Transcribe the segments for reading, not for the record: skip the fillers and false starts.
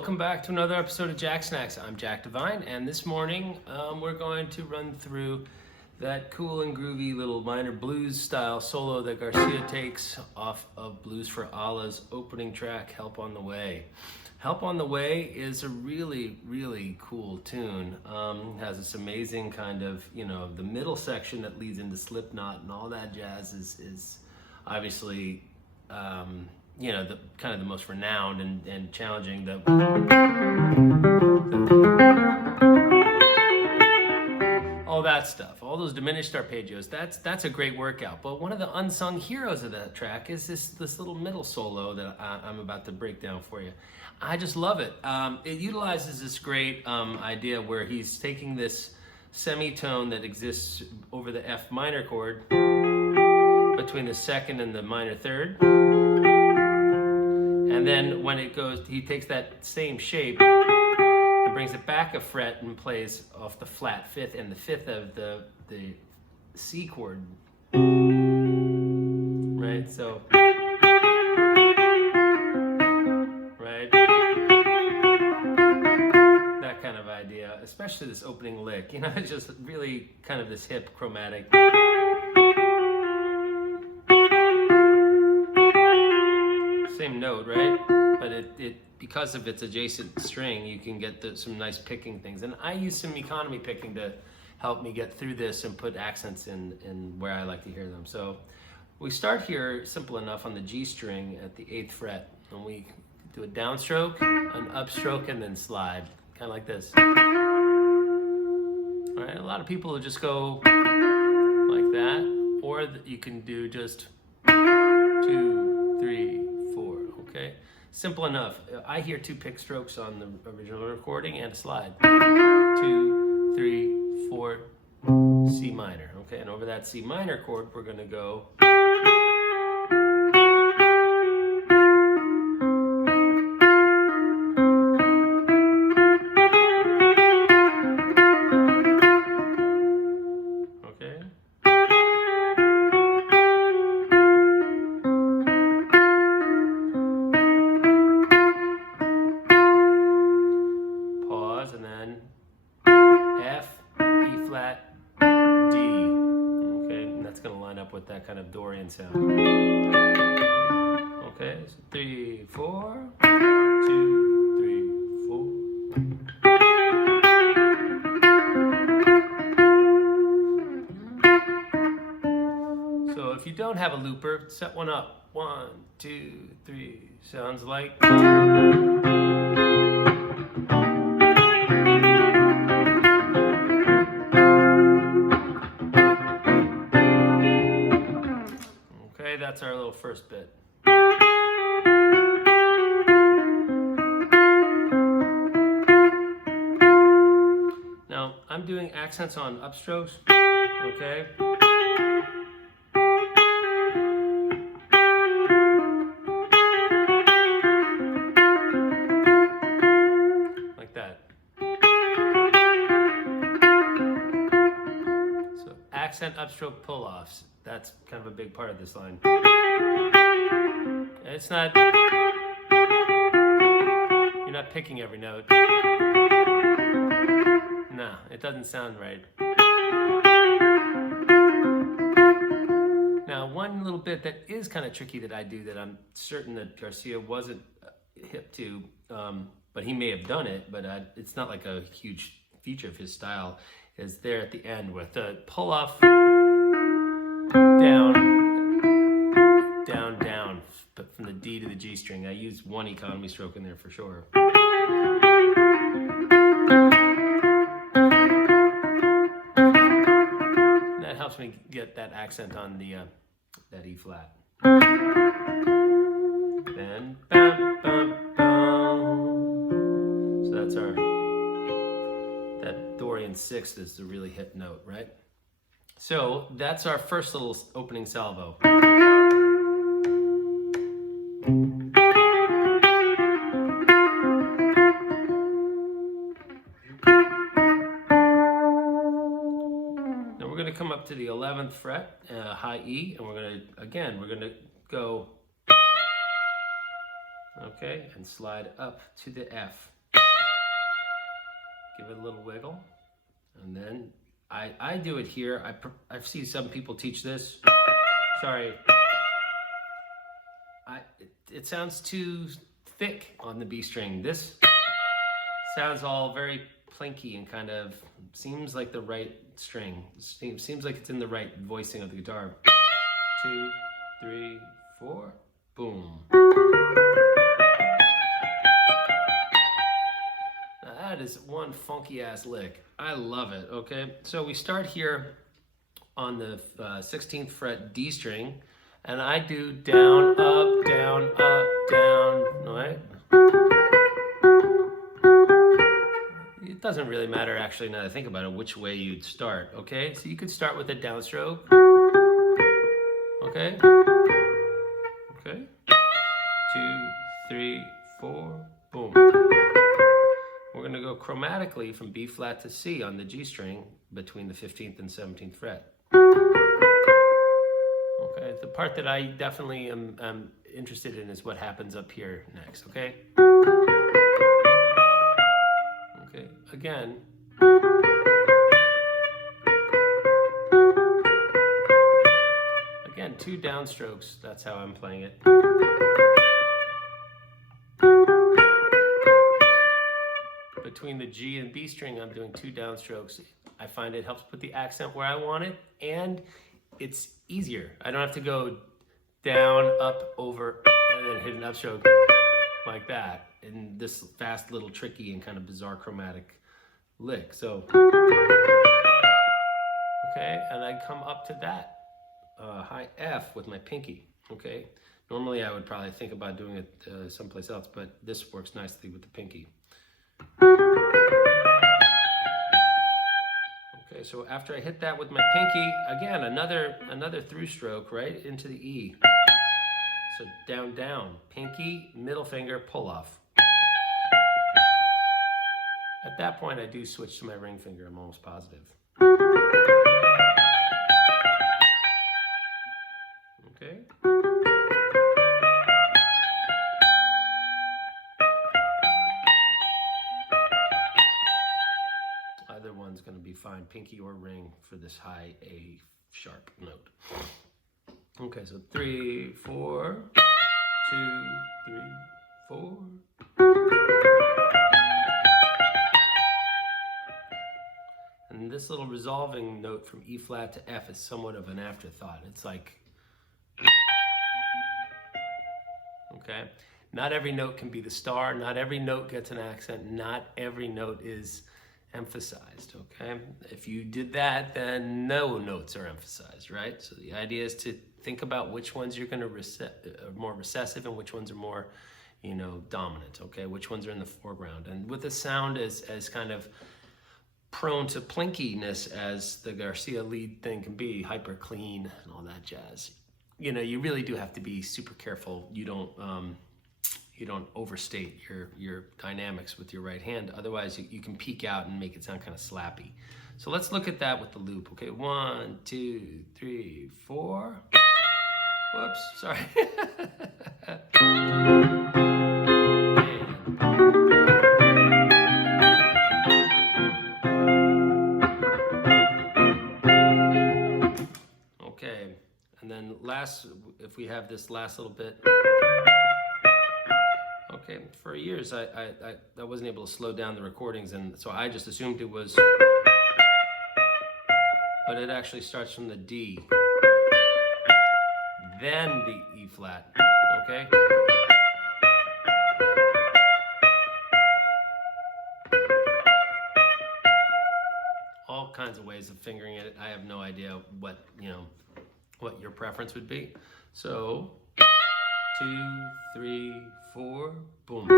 Welcome back to another episode of Jacksnax. I'm Jack Devine, and this morning we're going to run through that cool and groovy little minor blues style solo that Garcia takes off of Blues for Allah's opening track, Help on the Way. Help on the Way is a really, really cool tune. It has this amazing kind of, the middle section that leads into Slipknot and all that jazz is obviously the kind of the most renowned and challenging. All that stuff, all those diminished arpeggios. That's a great workout. But one of the unsung heroes of that track is this little middle solo that I'm about to break down for you. I just love it. It utilizes this great idea where he's taking this semitone that exists over the F minor chord between the second and the minor third. And then when it goes, he takes that same shape and brings it back a fret and plays off the flat fifth and the fifth of the C chord. Right? So, right? That kind of idea, especially this opening lick, it's just really kind of this hip chromatic. Same note, right? But it because of its adjacent string, you can get some nice picking things. And I use some economy picking to help me get through this and put accents in where I like to hear them. So we start here simple enough on the G string at the 8th fret, and we do a downstroke, an upstroke, and then slide, kind of like this. All right, a lot of people will just go like that, or you can do just 2, 3, 4, okay? Simple enough. I hear 2 pick strokes on the original recording and a slide. 2, 3, 4, C minor, okay? And over that C minor chord, we're gonna go. And then F, E flat, D. Okay, and that's going to line up with that kind of Dorian sound. Okay, so 3, 4, 2, 3, 4. So if you don't have a looper, set one up. 1, 2, 3. Sounds like. That's our little first bit. Now, I'm doing accents on upstrokes, okay? Like that. So, accent upstroke pull-offs. That's kind of a big part of this line. It's not, you're not picking every note. No, it doesn't sound right. Now, one little bit that is kind of tricky that I do that I'm certain that Garcia wasn't hip to, but he may have done it, but it's not like a huge feature of his style, is there at the end with the pull-off, down, down, down, but from the D to the G string. I use one economy stroke in there for sure. And that helps me get that accent on the that E flat. Then, bam, bam, bam. So that's that Dorian 6th is the really hit note, right? So that's our first little opening salvo. Now we're going to come up to the 11th fret, high E, and we're going to go Okay, and slide up to the F. Give it a little wiggle, and then I do it here. I've seen some people teach this. Sorry, it sounds too thick on the B string. This sounds all very plinky and kind of seems like the right string. Seems like it's in the right voicing of the guitar. 2, 3, 4, boom. Now that is one funky ass lick. I love it, okay? So we start here on the 16th fret D string, and I do down, up, down, right? It doesn't really matter actually now that I think about it which way you'd start, okay? So you could start with a downstroke, okay? Okay, 2, 3, 4, boom. We're gonna go chromatically from B flat to C on the G string between the 15th and 17th fret. Okay, the part that I definitely am interested in is what happens up here next, okay? Okay, again. Again, 2 downstrokes, that's how I'm playing it. Between the G and B string, I'm doing 2 downstrokes. I find it helps put the accent where I want it, and it's easier. I don't have to go down, up, over, and then hit an upstroke like that in this fast little tricky and kind of bizarre chromatic lick. So, okay, and I come up to that high F with my pinky, okay? Normally I would probably think about doing it someplace else, but this works nicely with the pinky. Okay, so after I hit that with my pinky, again, another through stroke right into the E. So down, down, pinky, middle finger, pull off. At that point, I do switch to my ring finger, I'm almost positive. Okay. Either one's going to be fine, pinky or ring, for this high A sharp note. Okay, so 3, 4, 2, 3, 4. And this little resolving note from E flat to F is somewhat of an afterthought. It's like, okay, not every note can be the star, not every note gets an accent, not every note is emphasized, okay? If you did that, then no notes are emphasized, right? So the idea is to think about which ones you're going to are more recessive and which ones are more, dominant, okay? Which ones are in the foreground. And with a sound as kind of prone to plinkiness as the Garcia lead thing can be, hyper clean and all that jazz, you really do have to be super careful you don't overstate your dynamics with your right hand. Otherwise, you can peak out and make it sound kind of slappy. So let's look at that with the loop. Okay, 1, 2, 3, 4. Whoops, sorry. Okay, and then if we have this last little bit. Okay, for years I wasn't able to slow down the recordings, and so I just assumed it was, but it actually starts from the D, then the E flat, okay? All kinds of ways of fingering it. I have no idea what your preference would be. So 2, 3, 4, boom.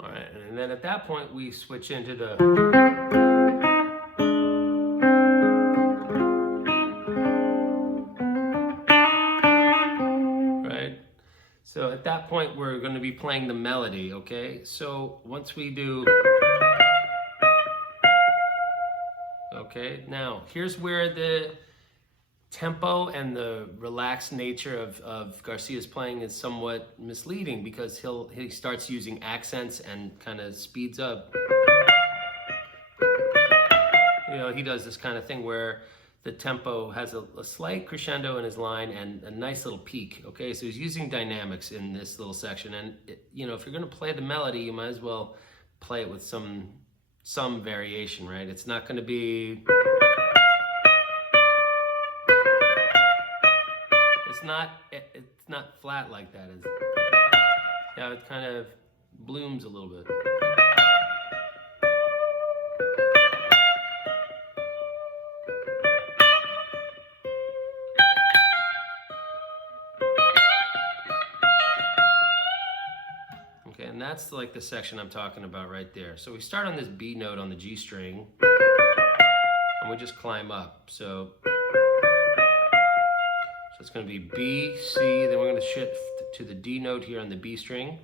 All right, and then at that point we switch into the right. So at that point we're going to be playing the melody, okay? So once we do Okay, now here's where the tempo and the relaxed nature of Garcia's playing is somewhat misleading, because he starts using accents and kind of speeds up. You know, he does this kind of thing where the tempo has a slight crescendo in his line and a nice little peak. Okay, so he's using dynamics in this little section, and you know, if you're going to play the melody, you might as well play it with some variation, right? It's not going to be. It's not flat like that. Yeah, it kind of blooms a little bit. Okay, and that's like the section I'm talking about right there. So we start on this B note on the G string, and we just climb up. So it's going to be B, C, then we're going to shift to the D note here on the B string.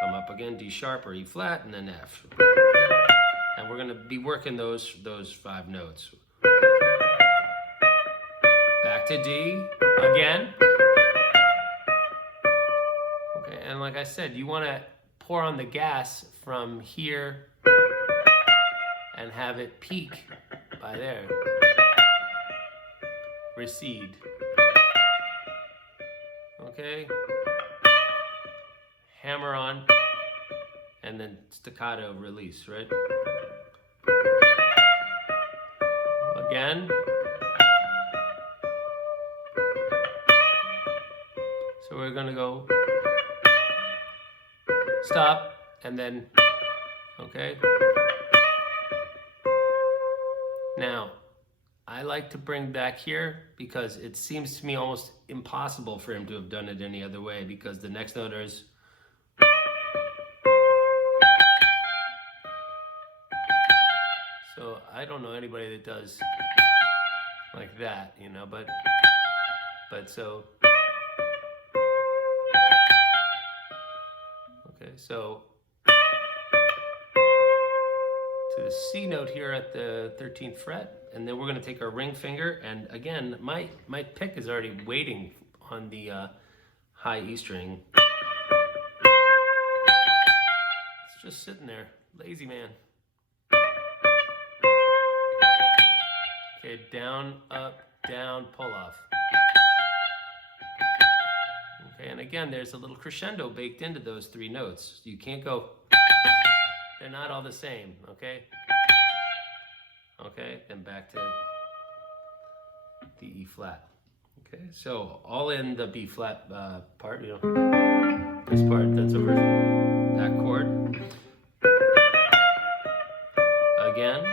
Come up again, D sharp or E flat, and then F. And we're going to be working those 5 notes. Back to D again. Okay, and like I said, you want to pour on the gas from here and have it peak by there. Recede. Okay. Hammer on, and then staccato release, right? Again. So we're gonna go stop, and then, okay. Now, I like to bring back here because it seems to me almost impossible for him to have done it any other way, because the next note is. So I don't know anybody that does like that, you know, but so. Okay, so to the C note here at the 13th fret, and then we're going to take our ring finger, and again, my pick is already waiting on the high E string. It's just sitting there, lazy man. Okay, down, up, down, pull off. Okay, and again, there's a little crescendo baked into those 3 notes. You can't go, they're not all the same, okay? Okay, then back to the E flat. Okay, so all in the B flat part, you know, this part that's over that chord. Again.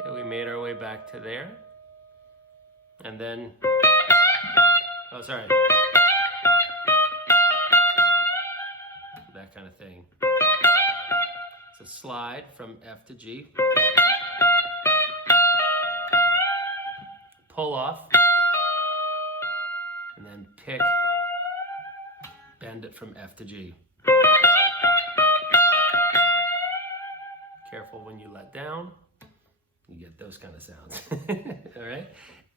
Okay, we made our way back to there. And then, oh, sorry. That kind of thing. It's a slide from F to G. Pull off. And then pick, bend it from F to G. Careful when you let down. You get those kind of sounds. All right?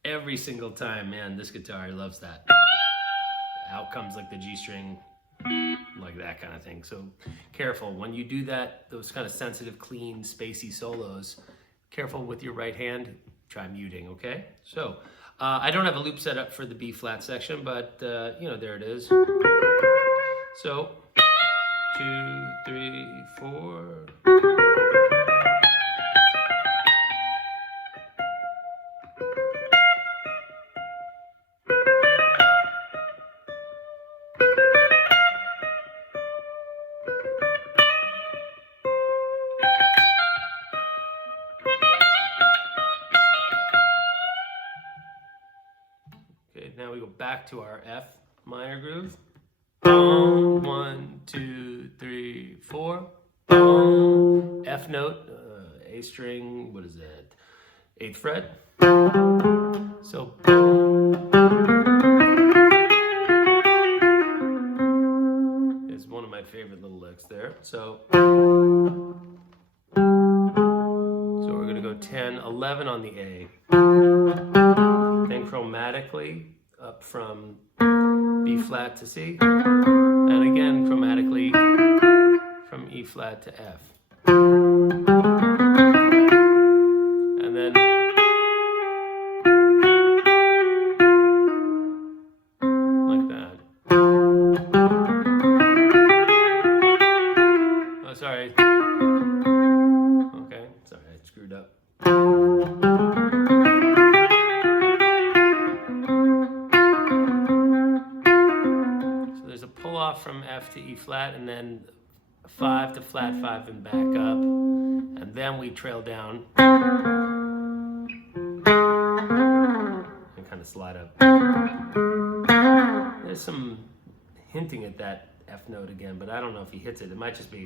Every single time, man, this guitar loves that. Out comes like the G string, like that kind of thing. So careful when you do that, those kind of sensitive, clean, spacey solos. Careful with your right hand. Try muting, okay? So I don't have a loop set up for the B flat section, but you know, there it is. So 2, 3, 4. Now we go back to our F minor groove. 1, 2, 3, 4. F note, A string, what is that? 8th fret. So my favorite little licks there. So we're going to go 10, 11 on the A. Then chromatically up from B flat to C. And again chromatically from E flat to F. And then like that. Oh, sorry. Okay, sorry, I screwed up. So there's a pull off from F to E flat, and then 5 to flat 5 and back up, and then we trail down and kind of slide up. There's some hinting at that F note again, but I don't know if he hits it. It might just be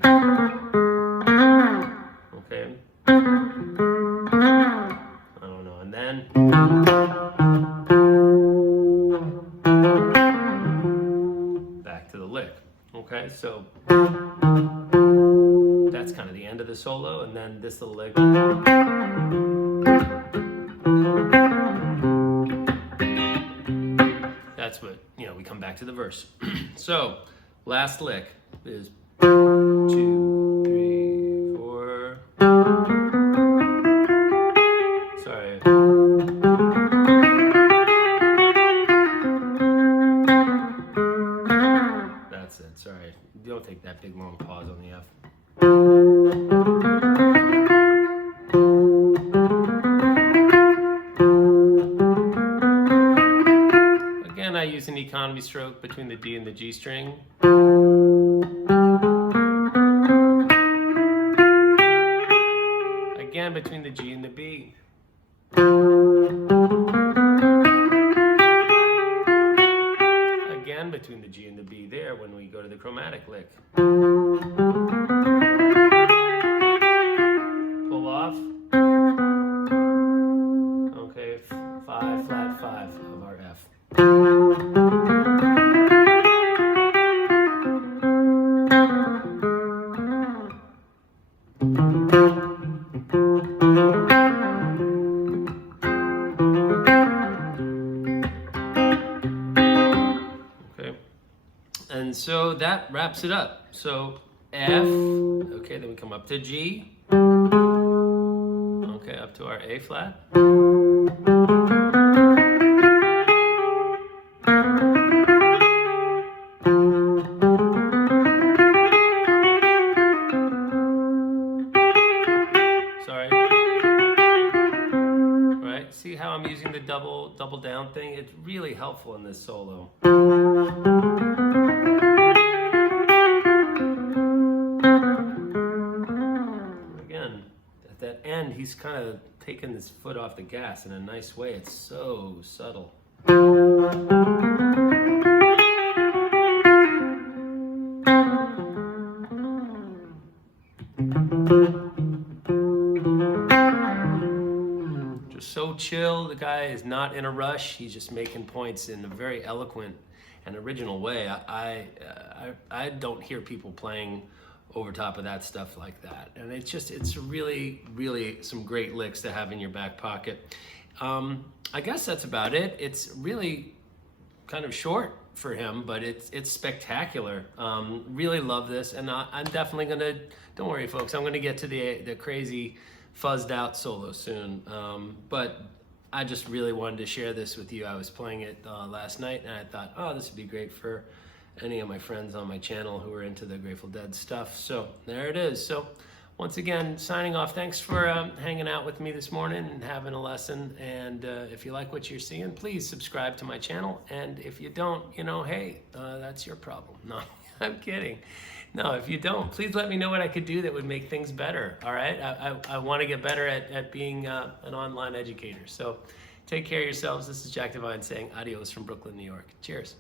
okay. I don't know. And then back to the lick. Okay, so that's kind of the end of the solo, and then this little lick. That's what, we come back to the verse. So, last lick is 2, 3, 4. Sorry. That's it, sorry. Don't take that big long pause on the F. Again, I use an economy stroke between the D and the G string. Again, between the G and the B. Again, between the G and the B there when we go to the chromatic lick. Pull off. Okay, 5, flat 5 of our F. And so that wraps it up. So F, okay, then we come up to G, okay, up to our A flat. Sorry. Right, see how I'm using the double down thing? It's really helpful in this solo. At that end, he's kind of taking his foot off the gas in a nice way. It's so subtle. Just so chill. The guy is not in a rush. He's just making points in a very eloquent and original way. I don't hear people playing over top of that stuff like that, and it's really some great licks to have in your back pocket. I guess that's about it. It's really kind of short for him, but it's spectacular. Really love this, and I'm definitely gonna, don't worry folks, I'm gonna get to the crazy fuzzed out solo soon, but I just really wanted to share this with you. I was playing it last night, and I thought, oh, this would be great for any of my friends on my channel who are into the Grateful Dead stuff. So there it is. So once again, signing off. Thanks for hanging out with me this morning and having a lesson. And if you like what you're seeing, please subscribe to my channel. And if you don't, hey, that's your problem. No, I'm kidding. No, if you don't, please let me know what I could do that would make things better. All right, I want to get better at being an online educator. So take care of yourselves. This is Jack Devine saying adios from Brooklyn, New York. Cheers.